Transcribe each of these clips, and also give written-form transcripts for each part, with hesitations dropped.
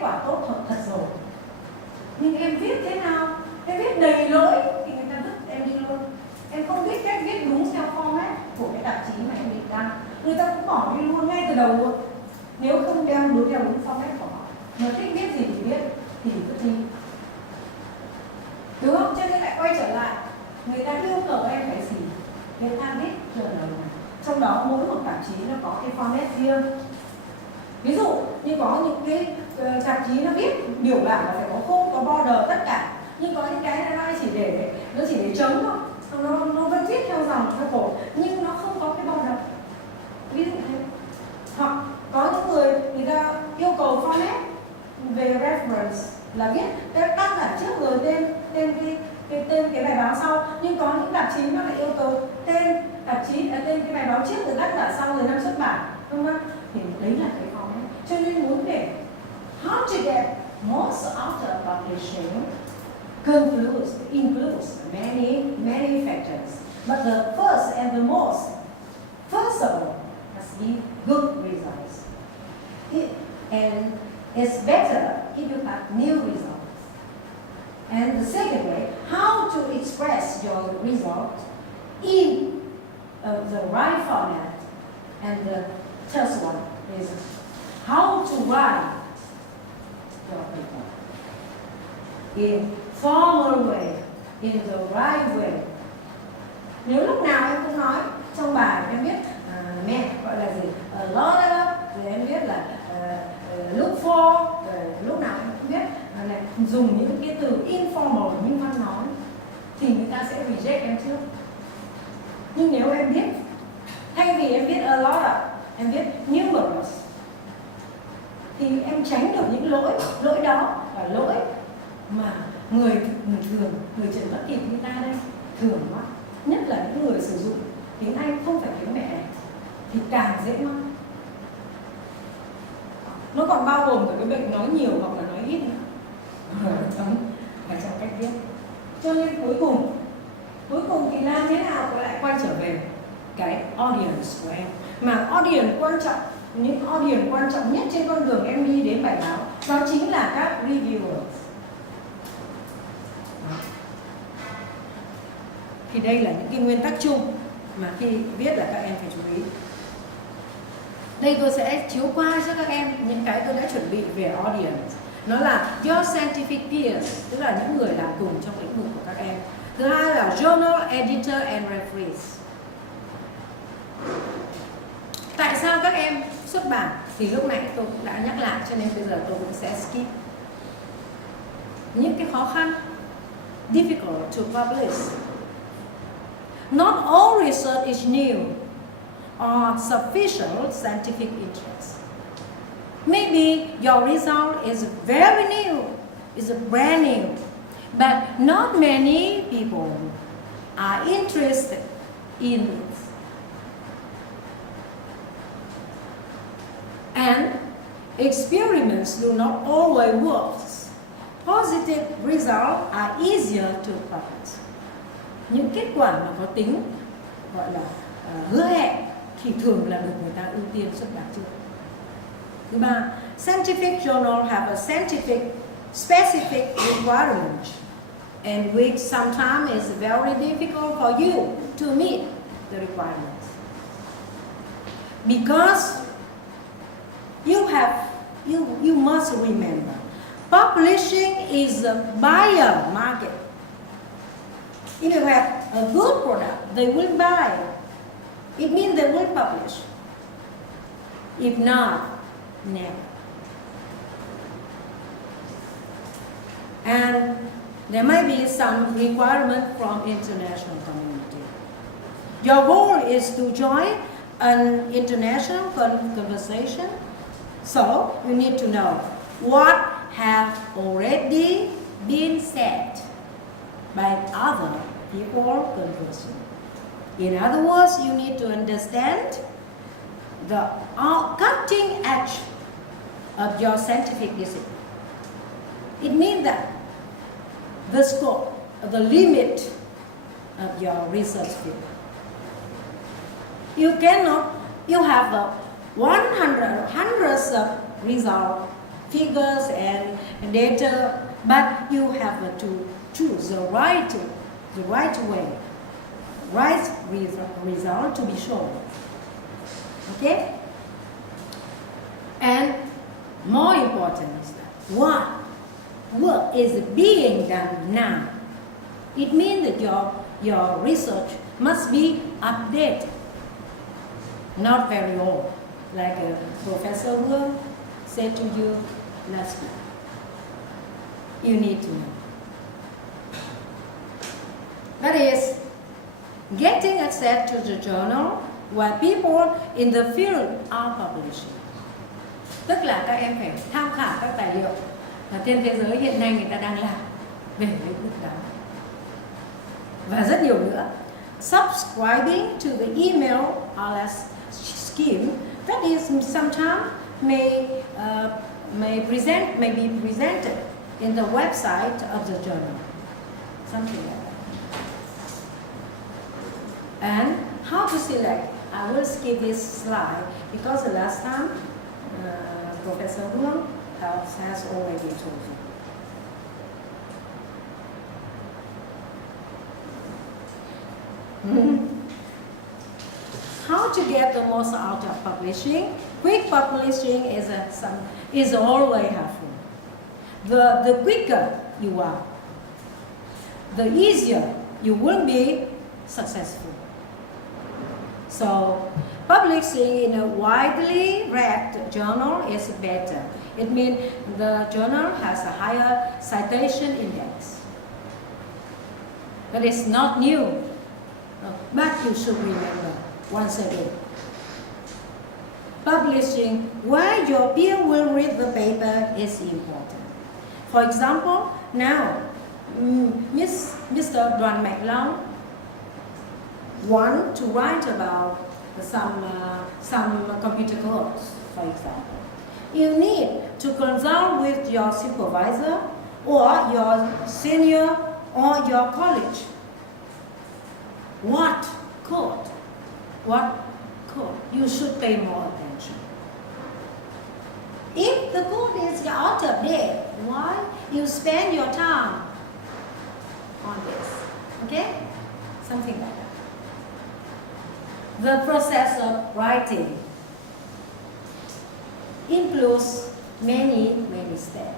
quả tốt thật rồi. Nhưng em viết thế nào? Em viết đầy lỗi thì người ta vứt em đi luôn. Em không biết cách viết đúng theo format của cái tạp chí mà em định đăng, người ta cũng bỏ đi luôn ngay từ đầu luôn. Nếu không đem đúng theo đúng format của họ, mà thích viết gì thì viết thì vứt đi, đúng không? Cho nên lại quay trở lại, người ta yêu cầu em phải gì? Viết edit journal này. Trong đó mỗi một tạp chí nó có cái format riêng. Ví dụ như có những cái tạp chí nó viết biểu bản là phải có khung, có border tất cả, nhưng có những cái nó chỉ để trống thôi, nó vẫn viết theo dòng theo cổ nhưng nó không có cái border, ví dụ thế. Hoặc có những người ta yêu cầu format về reference là viết cái tác giả trước rồi tên cái bài báo sau, nhưng có những tạp chí nó lại yêu cầu tên tạp chí tên cái bài báo trước rồi tác giả sau rồi năm xuất bản, đúng không? Thì đấy là cái format. Cho nên muốn để how to get most out of publishing includes many factors, but the first and the most, first of all, must be good results. And it's better if you have new results. And the second way, how to express your result in the right format. And the third one is how to write your paper in formal way, in the right way. Nếu lúc nào em cũng nói trong bài em viết mẹ gọi là gì, rồi em viết là look for, rồi lúc nào em cũng viết là dùng những cái từ informal như Văn nói thì người ta sẽ reject em trước. Nhưng nếu em viết, thay vì em viết a lot of, em viết numerous, thì em tránh được những lỗi đó là lỗi mà người thường, người Trần Bất Kỳ chúng ta đây thường mắc, nhất là những người sử dụng tiếng Anh không phải tiếng mẹ đẻ thì càng dễ mắc. Nó còn bao gồm cả cái bệnh nói nhiều hoặc là nói ít nữa trong cách viết. Cho nên cuối cùng thì làm thế nào tôi lại quay trở về cái audience của em, mà audience quan trọng, những audience quan trọng nhất trên con đường em đi đến bài báo đó chính là các reviewers. Đó. Thì đây là những cái nguyên tắc chung mà khi viết là các em phải chú ý. Đây tôi sẽ chiếu qua cho các em những cái tôi đã chuẩn bị về audience. Nó là your scientific peers, tức là những người làm cùng trong lĩnh vực của các em. Thứ hai là journal editor and referees. Tại sao các em xuất bản thì lúc nãy tôi cũng đã nhắc lại, cho nên bây giờ tôi cũng sẽ skip. Những cái khó khăn, difficult to publish. Not all research is new or sufficient scientific interest. Maybe your result is very new, is brand new, but not many people are interested in it. And experiments do not always work. Positive results are easier to publish. Những kết quả mà có tính gọi là hứa hẹn thì thường là được người ta ưu tiên xuất bản trước. Thứ ba, scientific journal have a scientific specific requirement, and which sometimes is very difficult for you to meet the requirements. Because you must remember, publishing is a buyer market. If you have a good product, they will buy. It means they will publish. If not, never. And there might be some requirement from international community. Your goal is to join an international conversation, so you need to know what have already been said by other people conversing. In other words, you need to understand the cutting edge of your scientific discipline. It means that the scope, the limit of your research field. You have hundreds of results figures and data, but you have to choose the right way, right result to be shown. Okay? And more important is that what work is being done now. It means that your research must be updated, not very old, like Professor Wu said to you last week. You need to know. That is, getting access to the journal where people in the field are publishing. Tức là các em phải tham khảo các tài liệu mà trên thế giới hiện nay người ta đang làm về lĩnh vực đó. Và rất nhiều nữa. Subscribing to the email RS scheme, that is sometimes may be presented in the website of the journal, something like that. And how to select? I will skip this slide because the last time Professor Huang has already told you. How to get the most out of publishing? Quick publishing is always helpful. The quicker you are, the easier you will be successful. So, publishing in a widely read journal is better. It means the journal has a higher citation index. That is not new, but you should remember once again. Publishing where your peer will read the paper is important. For example, now, Mr. Đoàn Mạch Long want to write about some computer codes, for example. You need to consult with your supervisor or your senior or your college. What code? You should pay more attention. If the code is out of date, why you spend your time on this? Okay? Something like that. The process of writing includes many steps.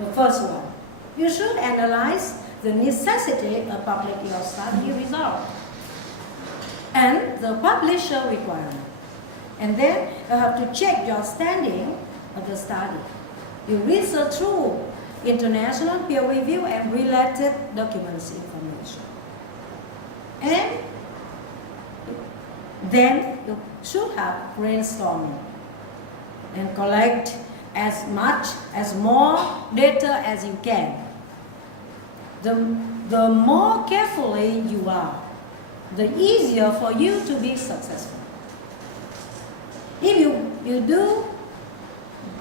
The first one, you should analyze the necessity of publishing your study result and the publisher requirement. And then you have to check your standing of the study. You research through international peer review and related documents information. And then you should have brainstorming and collect as much as more data as you can. The more carefully you are, the easier for you to be successful. If you do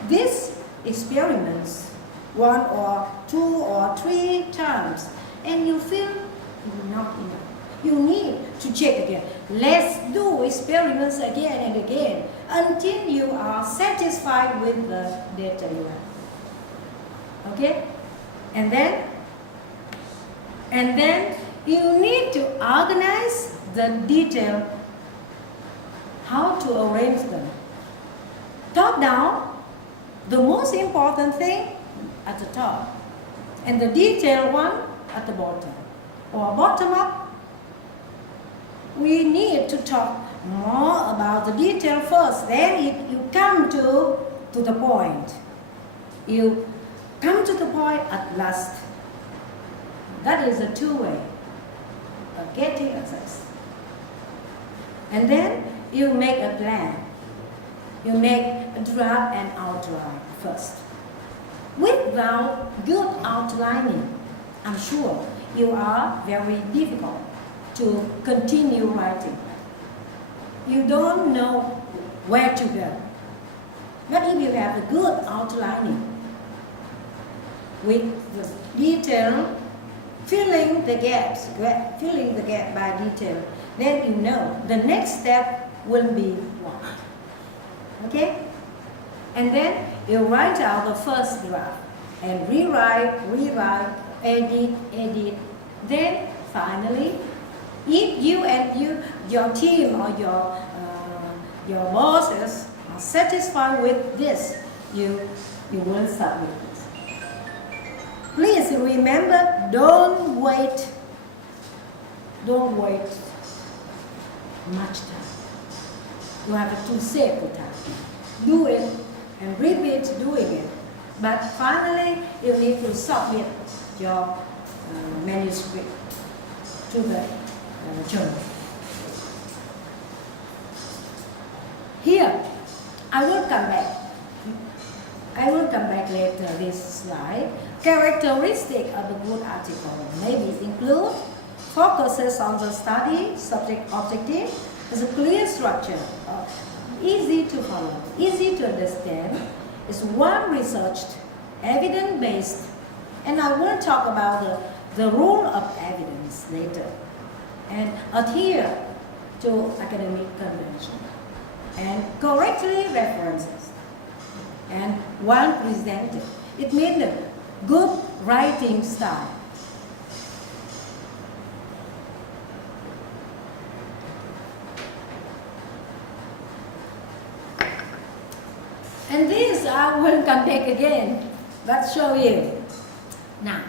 these experiments 1 or 2 or 3 times and you feel not enough, you need to check again. Let's do experiments again and again until you are satisfied with the data you have. Okay? And then you need to organize the detail, how to arrange them. Top down, the most important thing at the top, and the detailed one at the bottom. Or bottom up, we need to talk more about the detail first, then you come to the point. You come to the point at last. That is a two-way of getting access. And then you make a plan. You make a draft and outline first. Without good outlining, I'm sure you are very difficult to continue writing. You don't know where to go. But if you have a good outlining with the detail, filling the gap by detail, then you know the next step will be what. Okay? And then you write out the first draft and rewrite, edit. Then finally, if you and your team or your bosses are satisfied with this, you will submit this. Please remember, don't wait much time. You have to save the time. Do it and repeat doing it. But finally, you need to submit your manuscript to the journal. Here, I will come back later this slide. Characteristic of the good article maybe include focuses on the study, subject, objective, has a clear structure, easy to follow, easy to understand, is well researched, evidence-based, and I will talk about the role of evidence later, and adhere to academic convention, and correctly references, and well presented. It means a good writing style. And this I will come back again, but show you. Now,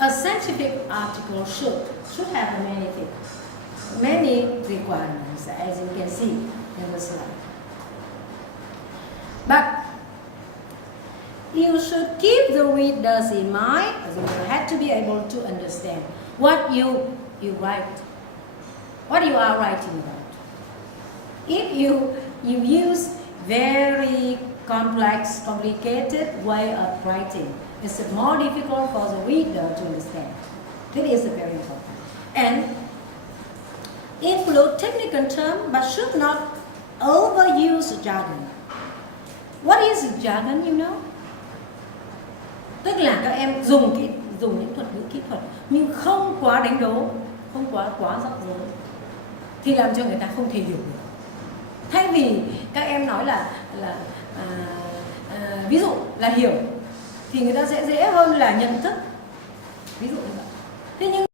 a scientific article should have many requirements, as you can see in the slide. But you should keep the readers in mind, as you have to be able to understand what you write, what you are writing about. If you use very complex, complicated way of writing, it's more difficult for the reader to understand. That is very important. And include technical terms, but should not overuse jargon. What is jargon, you know? Tức là các em dùng những thuật ngữ kỹ thuật nhưng không quá đánh đố, không quá rắc rối, thì làm cho người ta không thể hiểu được. Thay vì các em nói là ví dụ là hiểu, thì người ta sẽ dễ hơn là nhận thức. Ví dụ như vậy. Thế nhưng